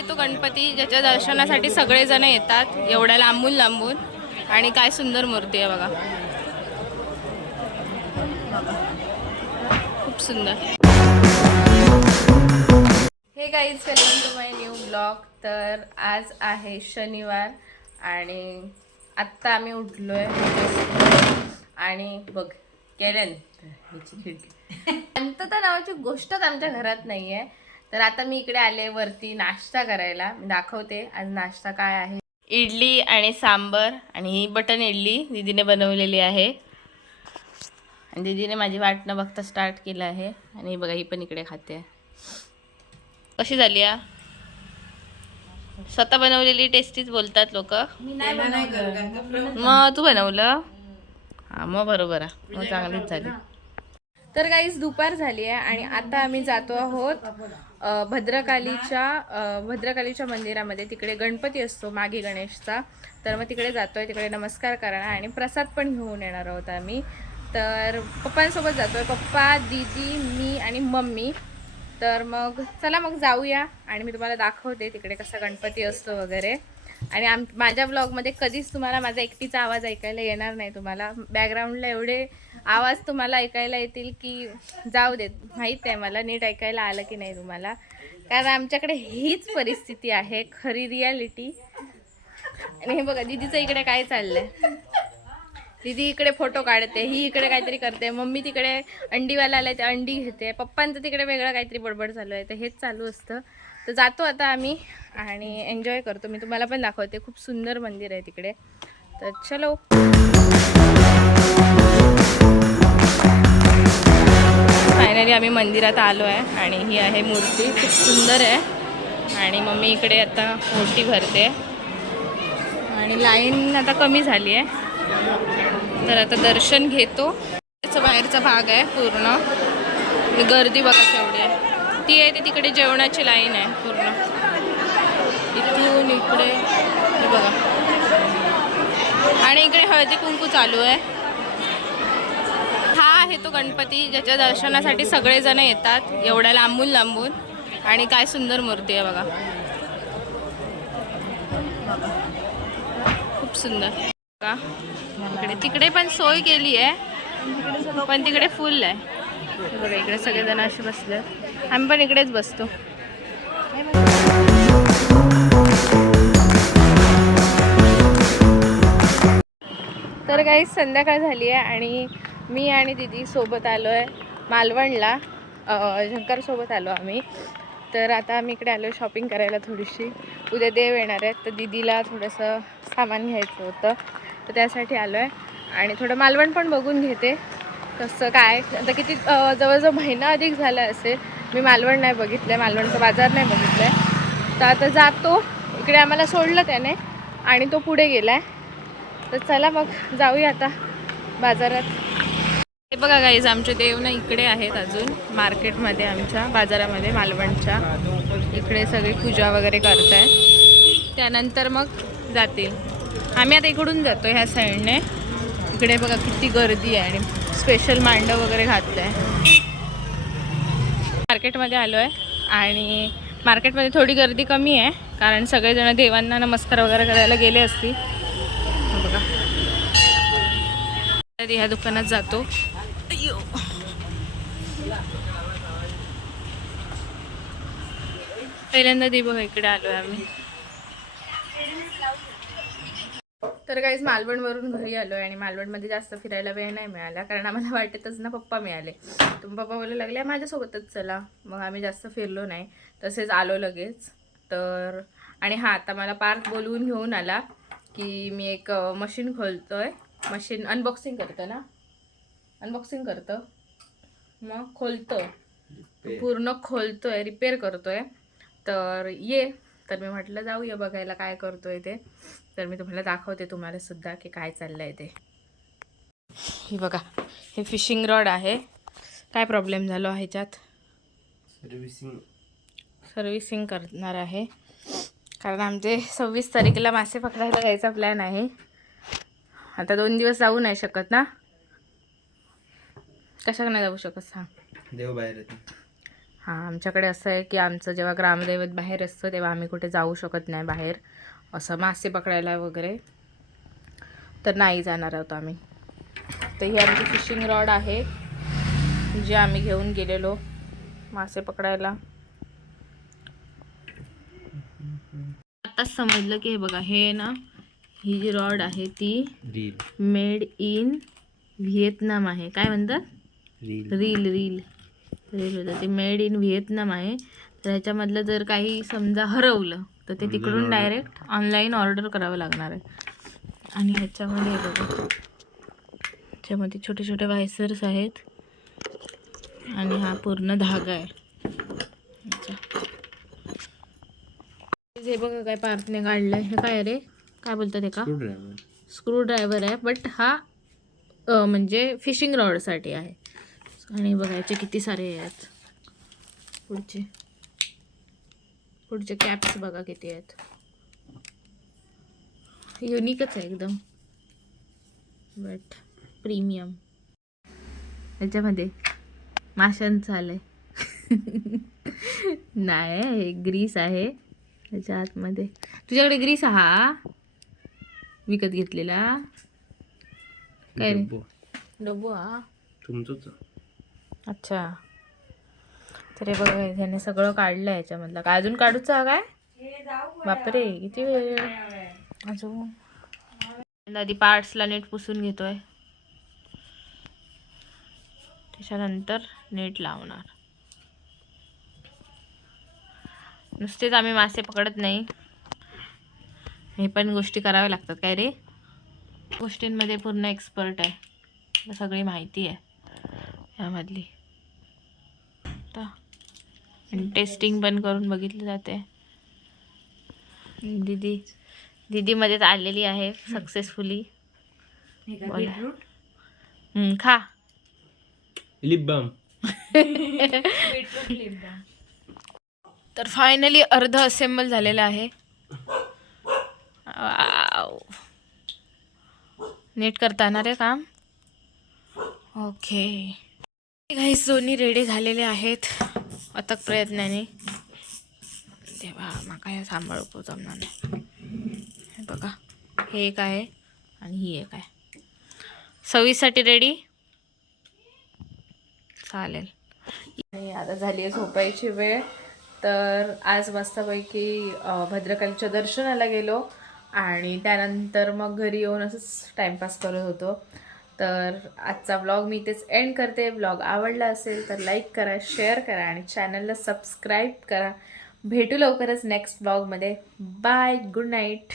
आहे तो गणपती ज्याच्या दर्शनासाठी सगळेजण येतात एवढ्या लांबून लांबून. आणि काय सुंदर मूर्ती आहे बघा, खूप सुंदर. Hey guys, welcome to my new blog. तर आज आहे शनिवार आणि आत्ता आम्ही उठलोय आणि बघ केल्यानंतर ह्याची खिडकी शांतता नावाची गोष्टच आमच्या घरात नाही आहे. तर आता मी इकडे आले वरती नाश्ता करायला. मी दाखवते आज नाश्ता काय आहे. इडली आणि सांबर आणि ही बटन इडली दीदीने बनवलेली आहे. आणि दीदीने माझी वाट न बघता स्टार्ट केलं आहे. आणि बघा ही पण इकडे खाते. कशी झाली या स्वतः बनवलेली टेस्टीच बोलतात लोक. मग तू बनवलं? हा मग बरोबर आहे, मग चांगलीच झाली. तर गाईस दुपार झाली आहे आणि आता आम्ही जातो आहोत भद्रकालीच्या मंदिरामध्ये. तिकडे गणपती असतो मागे गणेशचा. तर मग तिकडे जातोय, तिकडे नमस्कार करणार आणि प्रसाद पण घेऊन येणार आहोत आम्ही. तर पप्पांसोबत जातोय, पप्पा, दीदी, मी आणि मम्मी. तर मग चला मग जाऊया आणि मी तुम्हाला दाखवते तिकडे कसा गणपती असतो वगैरे. आणि माझ्या ब्लॉगमध्ये कधीच तुम्हाला माझा एकटीचा आवाज ऐकायला येणार नाही. तुम्हाला बॅकग्राऊंडला एवढे आवाज तुम्हाला ऐकायला येतील की जाऊ देत, माहीत आहे मला नीट ऐकायला आलं की नाही तुम्हाला. कारण आमच्याकडे हीच परिस्थिती आहे, खरी रियालिटी. आणि हे बघा दीदीचं इकडे काय चाललंय. दीदी इकडे फोटो काढते, ही इकडे काहीतरी करते, मम्मी तिकडे अंडीवाला आलाय ते अंडी घेते, पप्पांचं तिकडे वेगळं काहीतरी बडबड चालू आहे. तर हेच चालू असतं. तर जातो आता आम्ही आणि एन्जॉय करतो. मी तुम्हाला पण दाखवते, खूप सुंदर मंदिर आहे तिकडे. तर चलो. फायनली आम्ही मंदिरात आलो आहे आणि ही आहे मूर्ती, खूप सुंदर आहे. आणि मम्मी इकडे आता ओटी भरते आणि लाईन आता कमी झाली आहे. तर आता दर्शन घेतो. त्याचा बाहेरचा भाग आहे पूर्ण. गर्दी बघा केवढी आहे. ती आहे ती तिकडे जेवणाची लाईन आहे पूर्ण. इथून इकडे बघा. आणि इकडे हळदी कुंकू चालू आहे. हा आहे तो गणपती ज्याच्या दर्शनासाठी सगळेजण येतात एवढ्या लांबून लांबून. आणि काय सुंदर मूर्ती आहे बघा, खूप सुंदर. का तिकडे पण सोय केली आहे पण तिकडे फुल आहे बघा. इकडे सगळेजण असे बसले, आम्ही पण इकडेच बसतो. तर काही संध्याकाळ झाली आहे आणि मी आणि दीदी सोबत आलो आहे मालवणला. शंकरसोबत आलो आम्ही. तर आता आम्ही इकडे आलो शॉपिंग करायला थोडीशी. उद्या देव येणार आहेत तर दीदीला थोडंसं सामान घ्यायचं होतं, तर त्यासाठी आलो आहे. आणि थोडं मालवण पण बघून घेते कसं काय. आता किती जवळजवळ महिना अधिक झाला असेल मी मालवण नाही बघितलं आहे, मालवणचा बाजार नाही बघितलं आहे. तर आता जातो. इकडे आम्हाला सोडलं त्याने आणि तो पुढे गेला आहे. तर चला मग जाऊया आता बाजारात. हे बघा गाईज, आमचे देव ना इकडे आहेत अजून मार्केटमध्ये, आमच्या बाजारामध्ये मालवणच्या. इकडे सगळी पूजा वगैरे करताय, त्यानंतर मग जातील. आम्ही आता इकडून जातो ह्या साईडने. इकडे बघा किती गर्दी आहे आणि स्पेशल मांडव वगैरे घातलं आहे. मार्केटमध्ये आलो आहे आणि मार्केटमध्ये थोडी गर्दी कमी आहे कारण सगळेजण देवांना नमस्कार वगैरे करायला गेले असतील. बघा ह्या दुकानात जातो. पहिल्यांदा दी बघा इकडे आलो आहे आम्ही. तर काहीच मालवणवरून घरी आलो आहे आणि मालवणमध्ये जास्त फिरायला वेळ नाही मिळाला कारण आम्हाला वाटतच ना पप्पा मिळाले. तुम्ही पप्पा बोलायला लागले माझ्यासोबतच चला, मग आम्ही जास्त फिरलो नाही, तसेच आलो लगेच. तर आणि हां, आता मला पार्थ बोलवून घेऊन आला की मी एक मशीन खोलतोय. मशीन अनबॉक्सिंग करतं ना, अनबॉक्सिंग करतं मग खोलतं, पूर्ण खोलतोय, रिपेअर करतोय. तर ये, तर मी म्हटलं जाऊया बघायला काय करतोय ते. तर मी तुम्हाला दाखवते तुम्हाला सुद्धा की काय चाललंय ते. ही बघा, हे फिशिंग रॉड आहे. काय प्रॉब्लेम झाला ह्याच्यात, सर्व्हिसिंग करणार आहे कारण आमचे 26 तारखेला मासे पकडायला जायचा प्लॅन आहे. आता 2 दिवस जाऊ नाही शकत ना. कशा नाही जाऊ शकत सांग, देव बाहेर येते. हां, आमच्याकडे असं आहे की आमचं जेव्हा ग्रामदैवत बाहेर असतं तेव्हा आम्ही कुठे जाऊ शकत नाही बाहेर, असं मासे पकडायला वगैरे, तर नाही जाणार आहोत आम्ही. तर ही आमची फिशिंग रॉड आहे जे आम्ही घेऊन गेलेलो मासे पकडायला. आताच समजलं की हे बघा, हे ना, ही जी रॉड आहे ती मेड इन व्हिएतनाम आहे. काय म्हणतात? रील होतं ते, मेड इन व्हिएतनाम आहे. तर ह्याच्यामधलं जर काही समजा हरवलं तर ते तिकडून डायरेक्ट ऑनलाईन ऑर्डर करावं लागणार आहे. आणि ह्याच्यामध्ये बघा, ह्याच्यामध्ये छोटे छोटे वायसर्स आहेत आणि हा पूर्ण धागा आहे. हे बघा काय पार्थने काढलंय, हे काय रे, काय बोलतात हे? का स्क्रू ड्रायव्हर आहे, बट हा म्हणजे फिशिंग रॉडसाठी आहे. आणि बघा याचे किती सारे आहेत, पुढचे कॅप्स बघा किती आहेत. युनिकच आहे एकदम, बट प्रीमियम. याच्यामध्ये माशांचं आलंय. नाही, हे ग्रीस आहे त्याच्या आतमध्ये. तुझ्याकडे ग्रीस हा विकत घेतलेला काय रे? डब्बू हा तुमचंच. अच्छा, तर हे बघा ह्याने सगळं काढलं याच्यामधलं. काय अजून काढूच काय? बापरे, किती वेळ अजून. आधी पार्ट्सला नीट पुसून घेतोय, त्याच्यानंतर नीट लावणार. नुसतेच आम्ही मासे पकडत नाही, हे पण गोष्टी कराव्या लागतात. काय रे? गोष्टींमध्ये पूर्ण एक्सपर्ट आहे, सगळी माहिती आहे यामधली. आणि टेस्टिंग पण करून बघितली जाते. दीदी मध्येच आलेली आहे सक्सेसफुली. खा लिप बाम. तर फायनली अर्ध असेंबल झालेलं आहे. नीट करता येणार आहे काम. ओके गाईस, दोन्ही रेडी झालेले आहेत अथक प्रयत्नाने. तेव्हा माका या सांभाळू जमणार नाही. हे बघा, हे एक आहे आणि ही एक आहे. सर्विससाठी रेडी. चालेल. आणि आता झाली आहे झोपायची वेळ. तर आज मस्तपैकी भद्रकालीच्या दर्शनाला गेलो आणि त्यानंतर मग घरी येऊन असंच टाईमपास करत होतो. तर आजचा व्लॉग मी इथेच एंड करते. व्लॉग आवडला असेल तर लाईक करा, शेअर करा आणि चॅनलला सबस्क्राईब करा. भेटू लवकरच नेक्स्ट व्लॉगमध्ये. Bye, good night.